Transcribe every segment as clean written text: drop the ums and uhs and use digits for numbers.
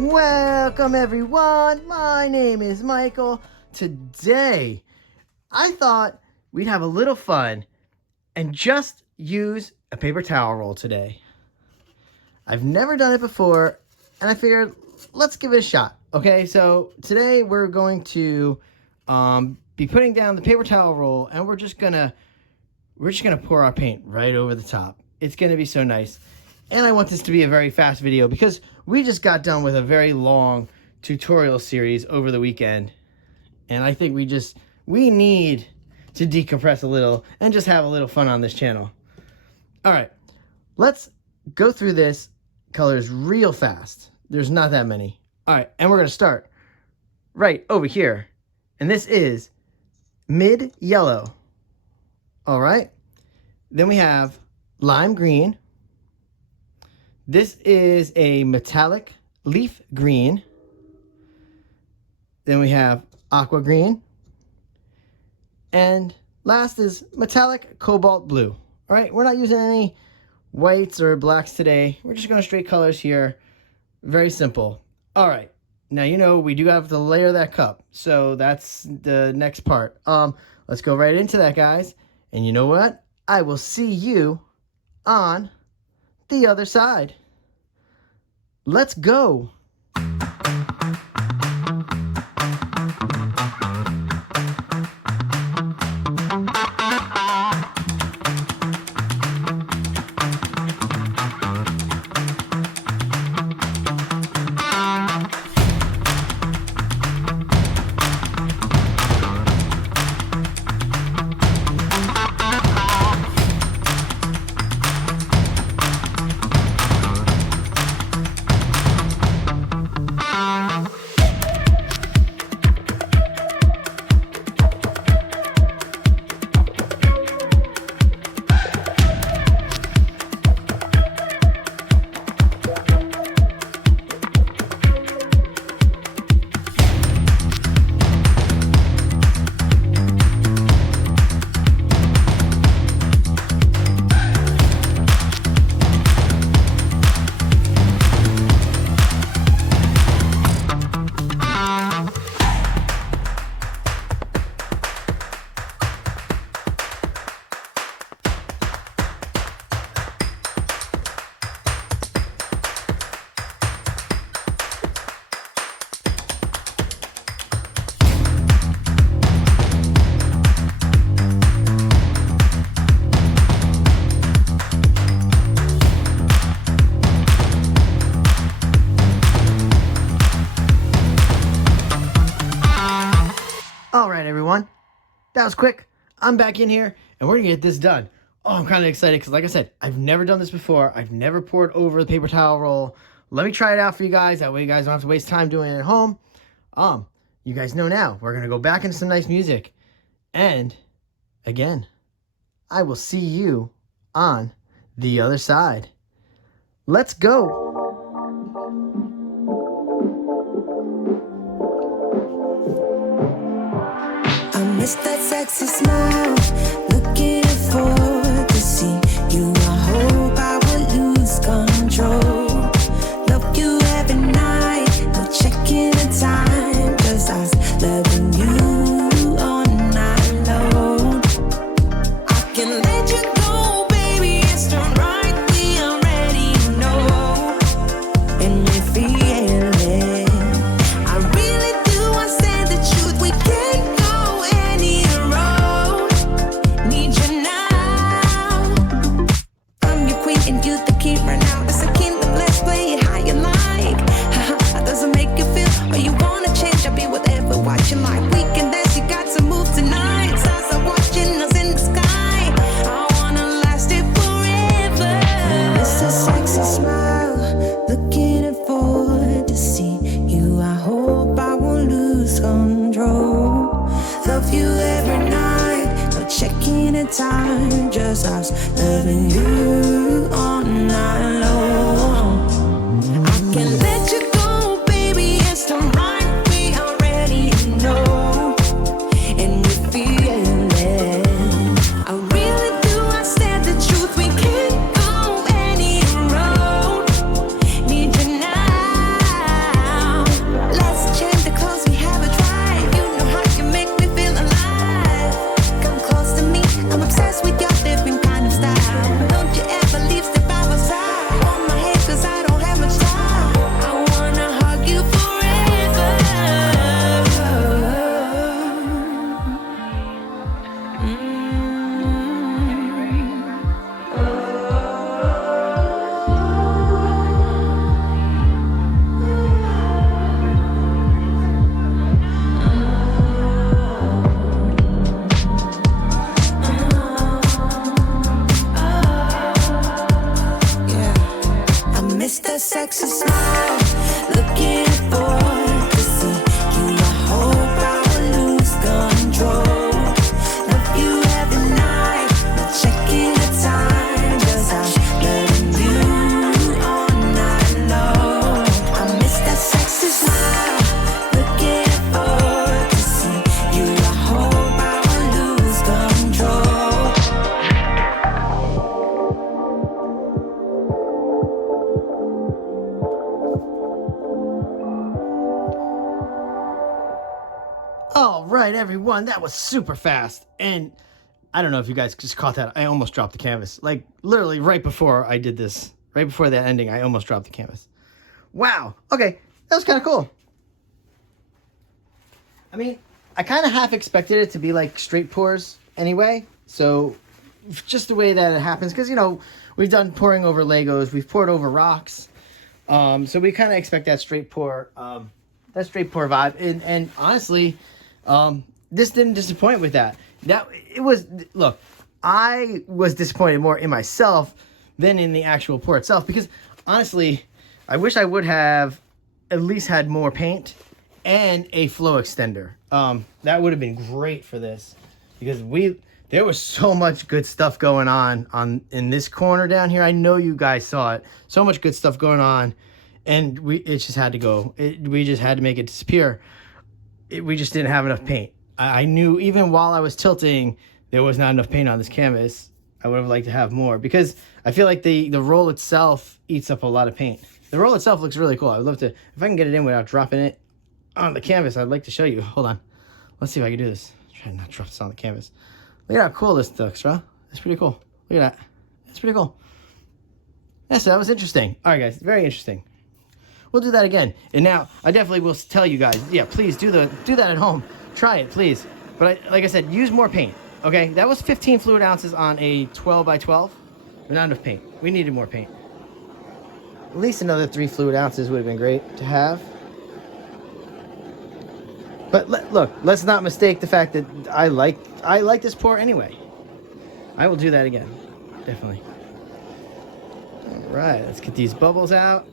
Welcome everyone, my name is Michael. Today, I thought we'd have a little fun and just use a paper towel roll today. I've never done it before, and I figured let's give it a shot. Okay, so today we're going to be putting down the paper towel roll, and we're just gonna pour our paint right over the top. It's gonna be so nice. And I want this to be a very fast video because we just got done with a very long tutorial series over the weekend. And I think we need to decompress a little and just have a little fun on this channel. All right, let's go through this colors real fast. There's not that many. All right, and we're gonna start right over here. And this is mid yellow. All right, then we have lime green. This is a metallic leaf green. Then we have aqua green. And last is metallic cobalt blue. All right, we're not using any whites or blacks today. We're just going straight colors here. Very simple. All right, now you know we do have to layer that cup. So that's the next part. Let's go right into that, guys. And you know what? I will see you on the other side. Let's go. All right, everyone, that was quick. I'm back in here, and we're gonna get this done. Oh, I'm kind of excited because, like I said, I've never done this before. I've never poured over the paper towel roll. Let me try it out for you guys. That way you guys don't have to waste time doing it at home. You guys know now. We're gonna go back into some nice music. And, again, I will see you on the other side. Let's go. Miss that sexy smile, looking forward to see you. I hope I will lose control. Love you every night, no checking the time, just us loving you all night long. I can let you go, baby, it's done right, we already know, and we feel it. I really do, I say the truth, we can't go. Time, just us loving you all night long. I can let you go, baby, it's done right, we already know, and we feel it. I really do, I said the truth, we can't go any road. Need you now. right, everyone, that was super fast. And I don't know if you guys just caught that. I almost dropped the canvas. Like, literally right before I did this, right before that ending, I almost dropped the canvas. Wow. Okay, that was kind of cool. I mean, I kind of half expected it to be like straight pours anyway. So just the way that it happens, because, you know, we've done pouring over Legos, we've poured over rocks. So we kind of expect that straight pour vibe. And honestly, this didn't disappoint with that. Look, I was disappointed more in myself than in the actual pour itself, because honestly, I wish I would have at least had more paint and a flow extender. That would have been great for this, because there was so much good stuff going on in this corner down here. I know you guys saw it. So much good stuff going on, and it just had to go. We just had to make it disappear. We just didn't have enough paint. I knew even while I was tilting, there was not enough paint on this canvas. I would have liked to have more, because I feel like the roll itself eats up a lot of paint. The roll itself looks really cool. I'd love to, if I can get it in without dropping it on the canvas, I'd like to show you. Hold on. Let's see if I can do this. Try to not drop this on the canvas. Look at how cool this looks, bro. It's pretty cool. Look at that. It's pretty cool. Yeah, so that was interesting. All right, guys. Very interesting. We'll do that again. And now, I definitely will tell you guys, yeah, please do that at home. Try it, please. But like I said, use more paint, okay? That was 15 fluid ounces on a 12 by 12. But not enough paint. We needed more paint. At least another 3 fluid ounces would have been great to have. But look, let's not mistake the fact that I like this pour anyway. I will do that again, definitely. All right, let's get these bubbles out.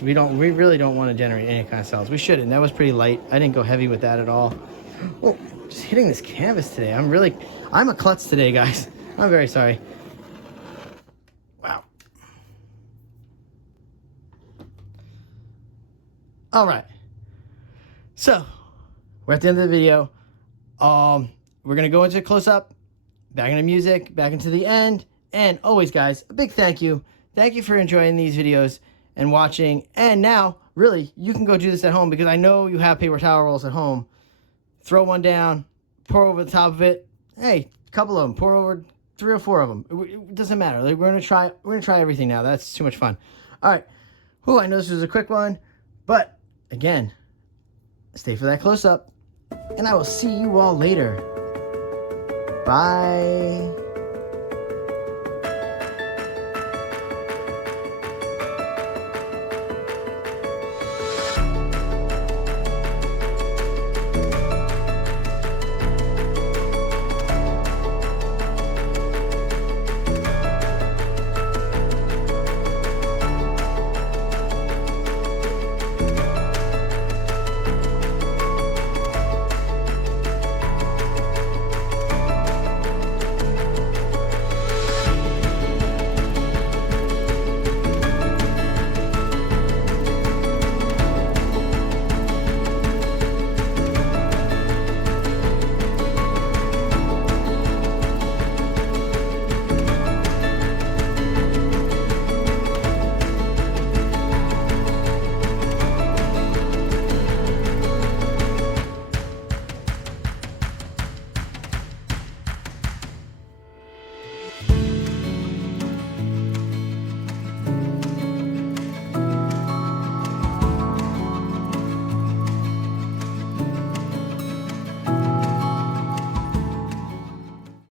We really don't want to generate any kind of solids. We shouldn't. That was pretty light. I didn't go heavy with that at all. Oh, just hitting this canvas today. I'm a klutz today, guys. I'm very sorry. Wow. All right. So, we're at the end of the video. We're going to go into a close-up, back into music, back into the end. And always, guys, a big thank you. Thank you for enjoying these videos and watching. And now, really, you can go do this at home, because I know you have paper towel rolls at home. Throw one down, pour over the top of it. Hey, a couple of them. Pour over 3 or 4 of them. It doesn't matter. Like, we're gonna try everything now. That's too much fun. All right. Whew, I know this was a quick one, but again, stay for that close-up, and I will see you all later. Bye.